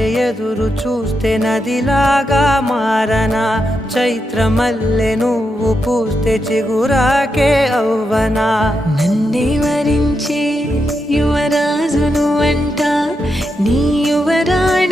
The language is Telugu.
వలె ఎదురు చూస్తే నదిలాగా మారనా, చైత్రమల్లె నువ్వు పూస్తే చిగురాకే అవ్వనా. నన్నే వరించే యువరాజును అంట నీ